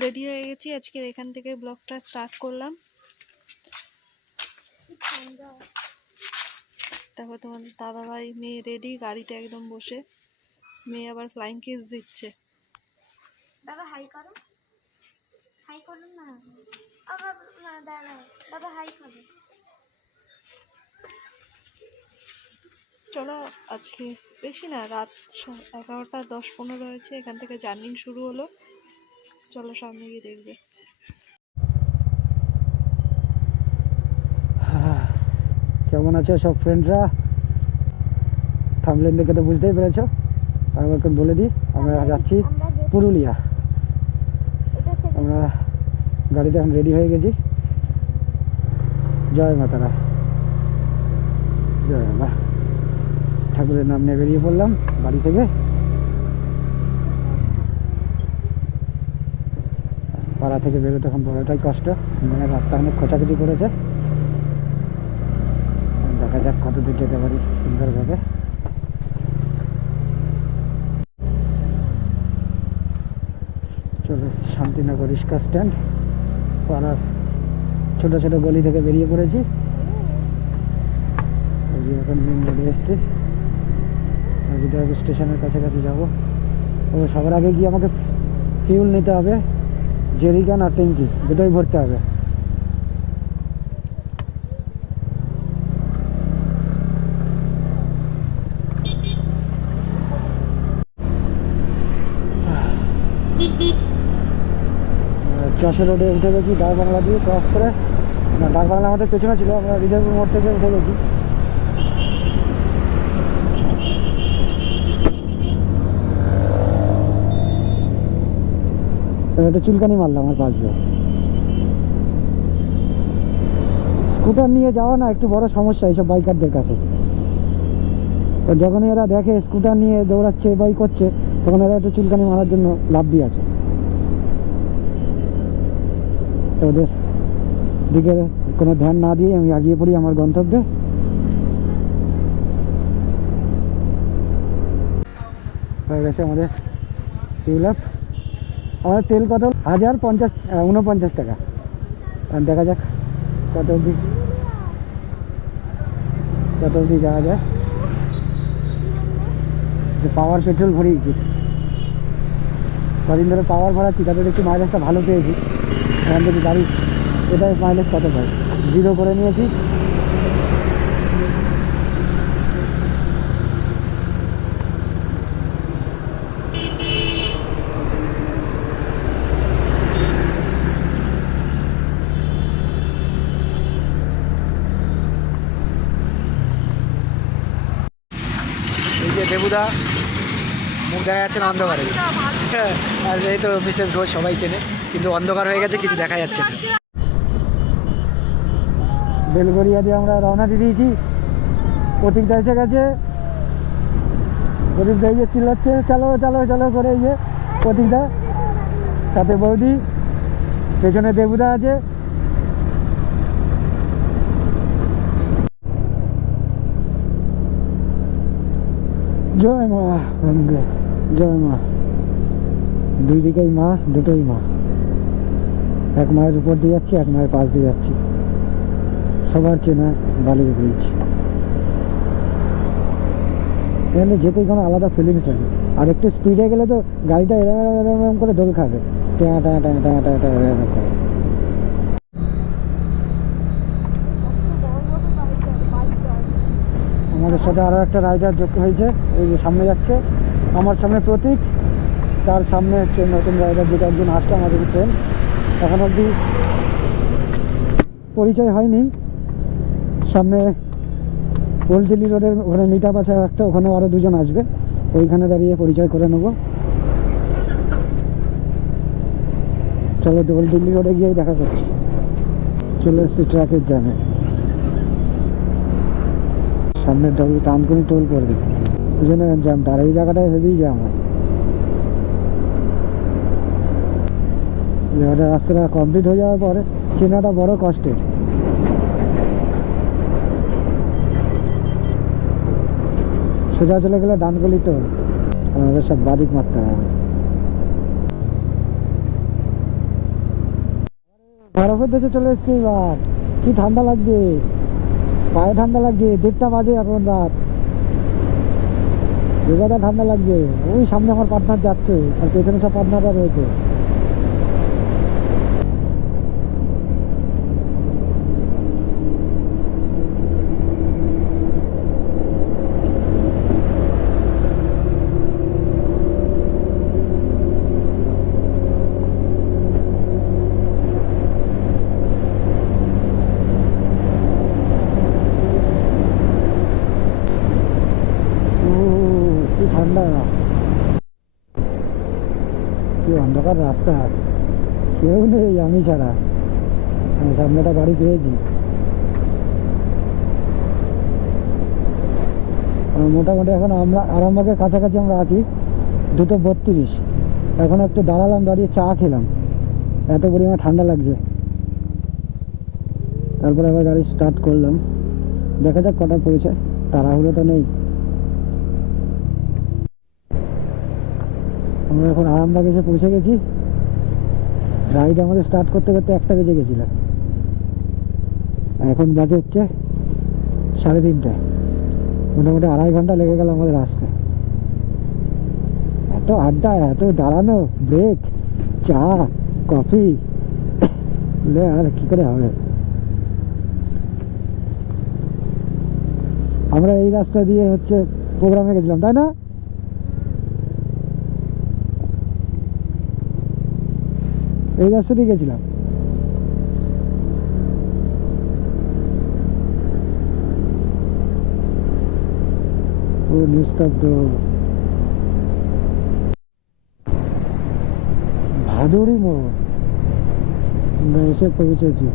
Ready হয়ে গেছি, আজকের এখান থেকে ব্লগটা স্টার্ট করলাম। তারপর তোমার দাদাভাই মেয়ে রেডি, গাড়িতে একদম বসে। মেয়ে আবার ফ্লাইং কিস দিচ্ছে। বাবা হাই করো, হাই করুন না। আবার না দাঁড়াও, বাবা হাই করো। চলো, আজকে বেশি না, রাত 11টা 10-15 হয়েছে, এখান থেকে জার্নি শুরু হলো। চলো সামনে গিয়ে দেখবে। কেমন আছো সব ফ্রেন্ডরা? থাম্বনেল দেখে তো বুঝতেই পেরেছো। আমি এখন বলে দিই, আমরা যাচ্ছি পুরুলিয়া। আমরা গাড়িতে এখন রেডি হয়ে গেছি। জয় মা তারা, জয় মা। ঠাকুরের নাম নিয়ে বেরিয়ে পড়লাম বাড়ি থেকে। পাড়া থেকে বেরোতে এখন বড়টাই কষ্ট, মানে রাস্তা অনেক খোঁচাখুচি করেছে। দেখা যাক কত দূর যেতে পারি সুন্দরভাবে। চলে শান্তিনগর রিক্সা স্ট্যান্ড, পাড়ার ছোটো ছোটো গলি থেকে বেরিয়ে পড়েছি। এখন মেন রোডে এসেছি, বিদ্যাপীঠ স্টেশনের কাছাকাছি যাবো। ও সবার আগে গিয়ে আমাকে ফিউল নিতে হবে, জেরিকান আর ট্যাঙ্কি দুটোই ভরতে হবে। চশা রোডে উঠে গেছি, ডাক বাংলা দিয়ে ক্রস করে। না, ডাক বাংলা আমাদের পেছনে ছিল, আমরা রিজার্ভ মোড় থেকে উঠে গেছি। একটা চুলকানি মারলাম আমার পাশ দিয়ে। স্কুটার নিয়ে যাওয়া না একটু বড় সমস্যা এইসব বাইকারদের কাছে। যখনই এরা দেখে স্কুটার নিয়ে দৌড়াচ্ছে বাইক করছে, তখন এরা একটু চুলকানি মারার জন্য লাভ দিয়ে আছে। তো ওদের দিকে কোনো ধ্যান না দিয়ে আমি এগিয়ে পড়ি আমার গন্তব্যে। হয়ে গেছে আমাদের ফিউল আপ। আমাদের তেল কত? 1049 টাকা। আর দেখা যাক কত অবধি যাওয়া যায়। পাওয়ার পেট্রোল ভরিয়েছি, কদিন ধরে পাওয়ার ভরাচ্ছি, তাদের একটু মাইলেজটা ভালো পেয়েছি। এখান থেকে গাড়ি এটাই মাইলেজ কত পাই, 0 করে নিয়েছি। এই যে দেবুদা, মুখ দেখা যাচ্ছে না অন্ধকারে। হ্যাঁ, আর এই তো মিসেস ঘোষ, সবাই চেনে, কিন্তু অন্ধকার হয়ে গেছে, কিছু দেখা যাচ্ছে না। বেলগড়িয়া দিয়ে আমরা রওনা দিয়ে দিয়েছি। প্রতীকদা এসে গেছে। প্রতীকদা এই যে চিল্লাচ্ছে চলো চলো চলো করে, এই যে প্রতীকদা, সাথে বৌদি, পেছনে দেবুদা আছে। জয় মা গঙ্গে, জয় মা। দুই দিকেই মা, দুটোই মা। এক মায়ের উপর দিয়ে যাচ্ছি, এক মায়ের পাশ দিয়ে যাচ্ছি। সবার চেনা বালির ব্রিজ। এখানে যেতেই কোনো আলাদা ফিলিংস লাগে। আর একটু স্পিডে গেলে তো গাড়িটা এরম এরম এরম করে দোল খাবে, ট্যাঁ ট্যাঁ ট্যাঁ ট্যাঁ ট্যাঁ ট্যাঁ এরম করে। আমাদের সাথে আরও একটা রাইডার যোগ হয়েছে, এই যে সামনে যাচ্ছে। আমার সামনে প্রতীক, তার সামনে হচ্ছে নতুন রাইডার যেটা একজন আসছে আমাদের ফ্রেন্ড। এখন অবধি পরিচয় হয়নি। সামনে ওল্ড দিল্লি রোডের ওখানে মিট আপ আছে একটা, ওখানে আরও দুজন আসবে, ওইখানে দাঁড়িয়ে পরিচয় করে নেব। চলো ওল্ড দিল্লি রোডে গিয়েই দেখা করছি। চলে এসছি ট্রাকের জ্যামে। সামনে টানকুনি টোল করবে, ওই জন্য জ্যামটা। আর এই জায়গাটায় হেভি জ্যাম হয়। জায়গাটা রাস্তাটা কমপ্লিট হয়ে যাওয়ার পরে চেনাটা বড় কষ্টের। সোজা চলে গেলে ডানগলি টোল, আমাদের সব বাদিক মারতে হবে। বরফের দেশে চলে এসেছি এবার। কি ঠান্ডা লাগছে, পায়ে ঠান্ডা লাগছে। 1:30 বাজে এখন রাত, বেকায়দা ঠান্ডা লাগছে। ওই সামনে আমার পার্টনার যাচ্ছে আর পেছনে সব পার্টনাররা রয়েছে। কি ঠান্ডা, কি অন্ধকার রাস্তা, কেউ নেই আমি ছাড়া। আমি সামনে একটা গাড়ি পেয়েছি। মোটামুটি এখন আমরা আরামবাগের কাছাকাছি আমরা আছি। 2:32। এখন একটু দাঁড়ালাম, দাঁড়িয়ে চা খেলাম, এত পরিমাণে ঠান্ডা লাগছে। তারপরে আবার গাড়ি স্টার্ট করলাম, দেখা যাক কটা পৌঁছায়, তাড়াহুড়ো তো নেই। আমরা এখন আরামবাগ এসে পৌঁছে গেছি। রাইড আমাদের স্টার্ট করতে করতে 1টা বেজে গেছিল। এখন বাজে হচ্ছে 3:30। মোটামুটি 2.5 ঘন্টা লেগে গেল আমাদের আসতে। এত আড্ডা, এত দাঁড়ানো, ব্রেক, চা, কফি, আর কি করে হবে। আমরা এই রাস্তা দিয়ে হচ্ছে প্রোগ্রামে গেছিলাম, তাই না? এই রাস্তা দিয়ে গেছিলাম। পুরো নিস্তব্ধ। ভাদুড়ি মোড় আমরা এসে পৌঁছেছি।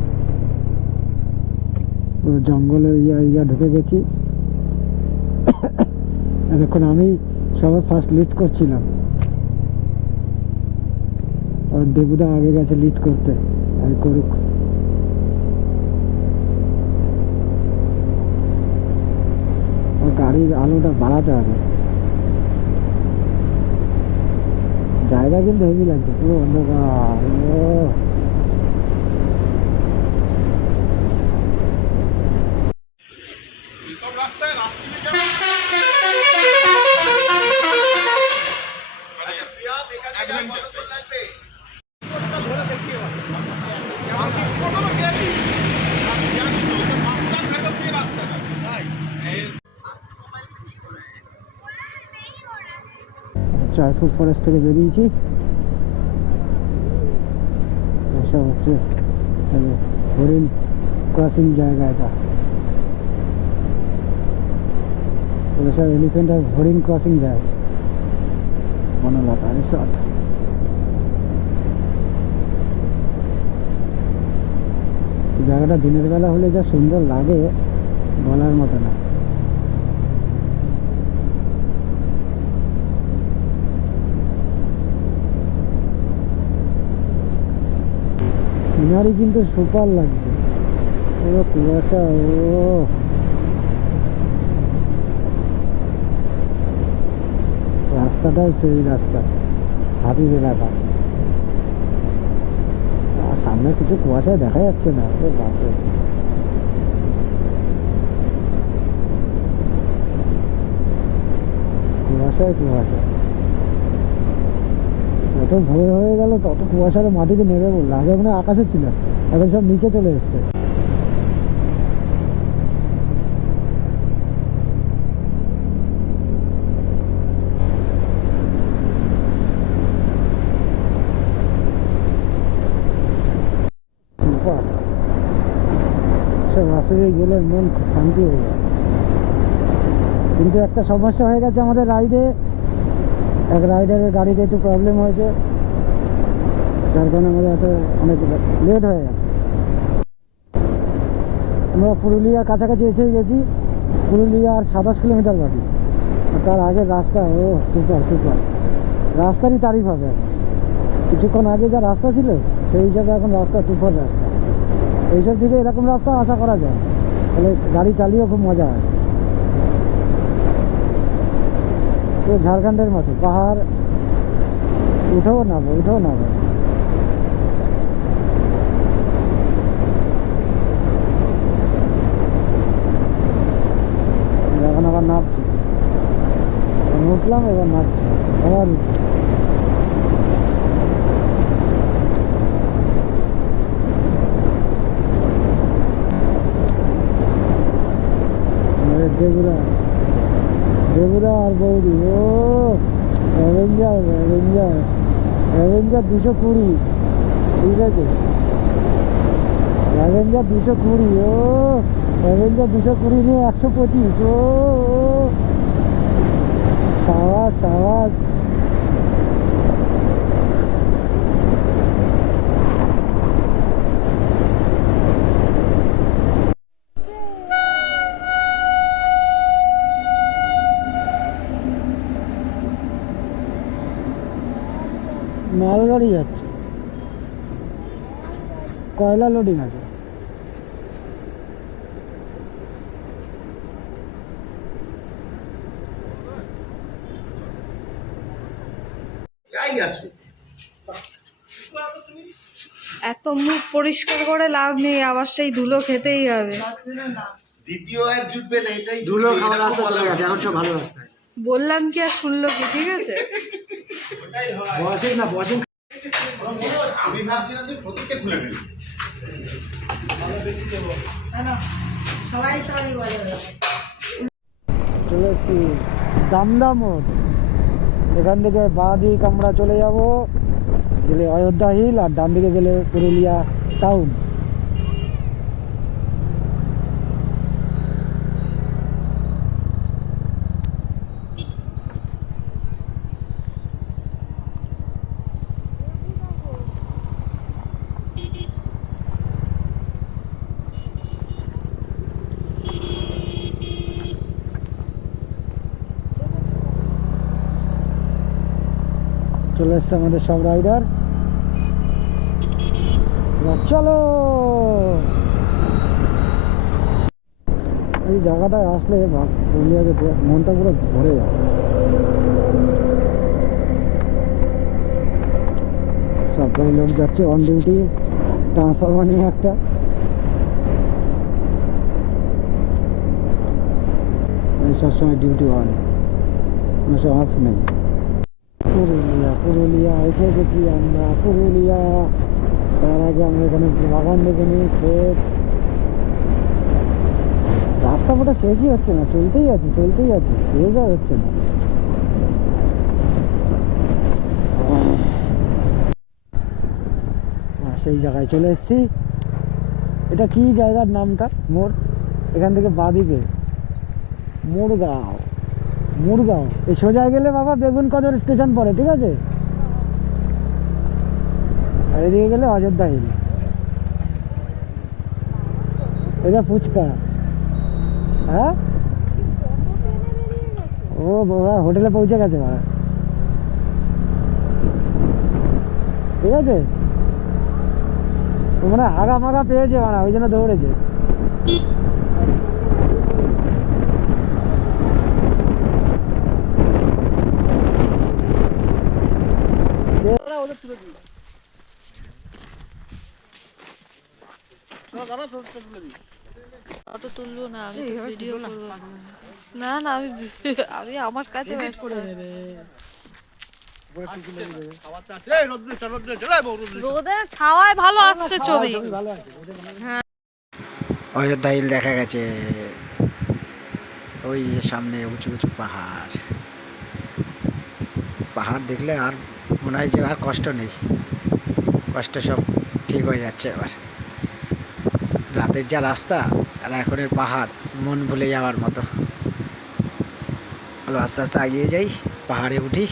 পুরো জঙ্গলের ইয়া ঢুকে গেছি। এতক্ষণ আমি সবার ফার্স্ট লিড করছিলাম, আর দেবুদা আগে গেছে লিড করতে। আমি করুক। গাড়ির আলোটা বাড়াতে হবে। জায়গা কিন্তু হেভি লাগছে, পুরো অন্ধকার। জয়পুর ফরেস্ট থেকে বেরিয়েছি। এসব হচ্ছে হরিণ ক্রসিং জায়গা। এটা সব এলিফেন্ট আর হরিণ ক্রসিং জায়গা। বনলতা রিসর্ট। জায়গাটা দিনের বেলা হলে যা সুন্দর লাগে বলার মতো না। সিনারি কিন্তু সুপার লাগছে, পুরো কুয়াশা। রাস্তাটাও সেই রাস্তা, হাতিতে দেখা। আর সামনে কিছু কুয়াশায় দেখা যাচ্ছে না। বাপরে, কুয়াশায় কুয়াশা। যত ভোর হয়ে গেল তত কুয়াশার মাটিতে নেমে পড়লো। আগে মানে আকাশে ছিল, এখন সব নিচে চলে এসছে। সব রাস্তায় গেলে মন শান্তি হয়ে যায়। কিন্তু একটা সমস্যা হয়ে গেছে আমাদের রাইডে। এক রাইডারের গাড়িতে একটু প্রবলেম হয়েছে, যার কারণে আমাদের এত অনেক লেট হয়ে গেছে। আমরা পুরুলিয়ার কাছাকাছি এসেই গেছি। পুরুলিয়া আর 27 কিলোমিটার বাকি। আর তার আগের রাস্তা সুপার সুপার। রাস্তারই তারিফ হবে। কিছুক্ষণ আগে যা রাস্তা ছিল সেই হিসাবে এখন রাস্তা তুফার রাস্তা। এইসব দিকে এরকম রাস্তা আশা করা যায়, তাহলে গাড়ি চালিয়েও খুব মজা হয়। তো ঝাড়খণ্ডের মতো পাহাড় উঠেও নামো। আবার নামছি, উঠলাম এবার নামছি আবার দেবুরা দেবুরা আর বৌদি। ও অ্যাভেঞ্জার অ্যাভেঞ্জার অ্যাভেঞ্জার 220, ঠিক আছে, অ্যাভেঞ্জার 220। ও অ্যাভেঞ্জার 220 নিয়ে 125। ও সাবাস সাবাস। মালগাড়ি যাচ্ছে, কয়লা লোডিং আছে। এত মুখ পরিষ্কার করে লাভ নেই, আবার সেই ধুলো খেতেই হবে। দ্বিতীয় আর জুটবে না, এটাই ধুলো খাওয়ার রাস্তা চলে গেছে, এখন সব ভালো রাস্তায়। বললাম কি আর শুনলো কি, ঠিক আছে। বসিং না বসিং। আমি ভাবছিলাম যে প্রত্যেকটা খুলে ফেলবি। চলে এসছি দামদা মোড়। এখান থেকে বাঁ দিক আমরা চলে যাব গেলে অযোধ্যা হিল, আর ডান দিকে গেলে পুরুলিয়া টাউন। চলে এসছে আমাদের সব রাইডার, চলো। এই জায়গাটায় আসলে পুরুলিয়াকে মনটা পুরো ভরে যায়। সাপ্লাই লোক যাচ্ছে অন ডিউটি, ট্রান্সফরমার নিয়ে একটা। সবসময় ডিউটি অন, কোনো অফ নেই। পুরুলিয়া পুরুলিয়া এসে গেছি আমরা, পুরুলিয়া। তার আগে আমরা এখানে বাগান দেখে নিই, ক্ষেত। রাস্তা মোটা শেষই হচ্ছে না, চলতেই আছি শেষ আর হচ্ছে না। সেই জায়গায় চলে এসেছি। এটা কি জায়গার নামটা? মোড়, এখান থেকে বাঁদিকে মুড়গাঁও। মুড়গাঁও এই সোজা গেলে বাবা বেগুন কদর স্টেশন পড়ে, ঠিক আছে। আর এদিকে গেলে অযোধ্যা হিল। এটা ফুচকা। হ্যাঁ, ও বাবা হোটেলে পৌঁছে গেছে বাবা, ঠিক আছে। ও মানে হাগা মাগা পেয়েছে বাড়া, ওই জন্য দৌড়েছে। ফটো তুলবো না, আমি তো ভিডিও করবো। না না, আমি আমার কাছে ব্যস্ত। রোদের ছাওয়ায় ভালো আসছে ছবি। অযোধ্যা হিল দেখা গেছে, ওই সামনে উঁচু উঁচু পাহাড়। পাহাড় দেখলে আর মনে হয় যে আর কষ্ট নেই, কষ্ট সব ঠিক হয়ে যাচ্ছে এবার। রাতের যা রাস্তা আর এখনের পাহাড়, মন ভুলে যাওয়ার মতো। হলো আস্তে আস্তে এগিয়ে যাই, পাহাড়ে উঠি।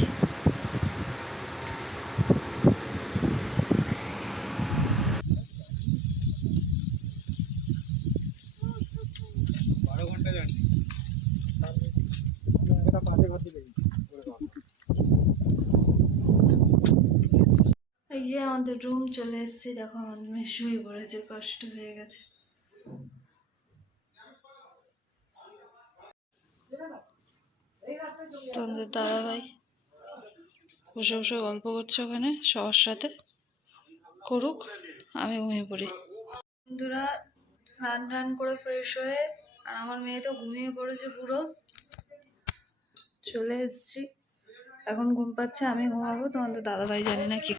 এই যে আমাদের রুম চলে এসেছি, দেখো আমাদের মেয়ে শুয়ে পড়েছে, কষ্ট হয়ে গেছে। তোমাদের দাদা ভাই বসে বসে গল্প করছে ওখানে সবার সাথে, করুক, আমি ঘুমিয়ে পড়ি। বন্ধুরা স্নান টান করে ফ্রেশ হয়ে, আর আমার মেয়ে তো ঘুমিয়ে পড়েছে পুরো। চলে এসেছি, এখন ঘুম পাচ্ছে, আমি ঘুমাবো, তোমাদের দাদাভাই জানি না কি